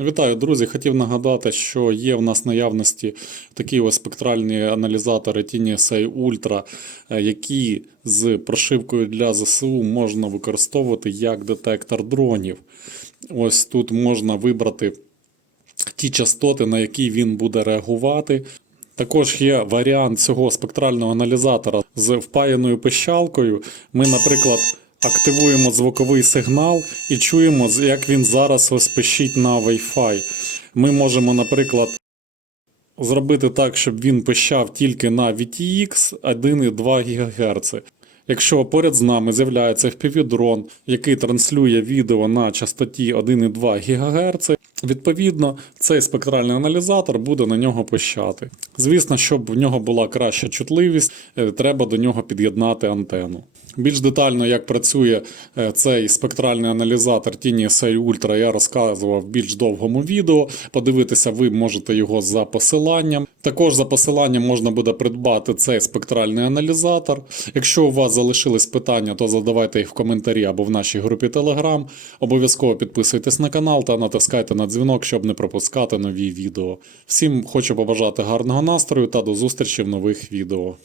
Вітаю, друзі! Хотів нагадати, що є в нас наявності такі ось спектральні аналізатори TNSA Ultra, е, які з прошивкою для ЗСУ можна використовувати як детектор дронів. Ось тут можна вибрати ті частоти, на які він буде реагувати. Також є варіант цього спектрального аналізатора з впаяною пищалкою. Ми, наприклад, активуємо звуковий сигнал і чуємо, як він зараз розпищить на Wi-Fi. Ми можемо, наприклад, зробити так, щоб він пищав тільки на VTX 1,2 ГГц. Якщо поряд з нами з'являється FPV-дрон, який транслює відео на частоті 1,2 ГГц, відповідно, цей спектральний аналізатор буде на нього пищати. Звісно, щоб в нього була краща чутливість, е, треба до нього під'єднати антенну. Більш детально, як працює е, цей спектральний аналізатор TNSA Ultra, я розказував в більш довгому відео. Подивитися ви можете його за посиланням. Також за посиланням можна буде придбати цей спектральний аналізатор. Якщо у вас залишились питання, то задавайте їх в коментарі або в нашій групі Telegram. Обов'язково підписуйтесь на канал та натискайте на дзвінок, щоб не пропускати нові відео. Всім хочу побажати гарного настрою та до зустрічі в нових відео.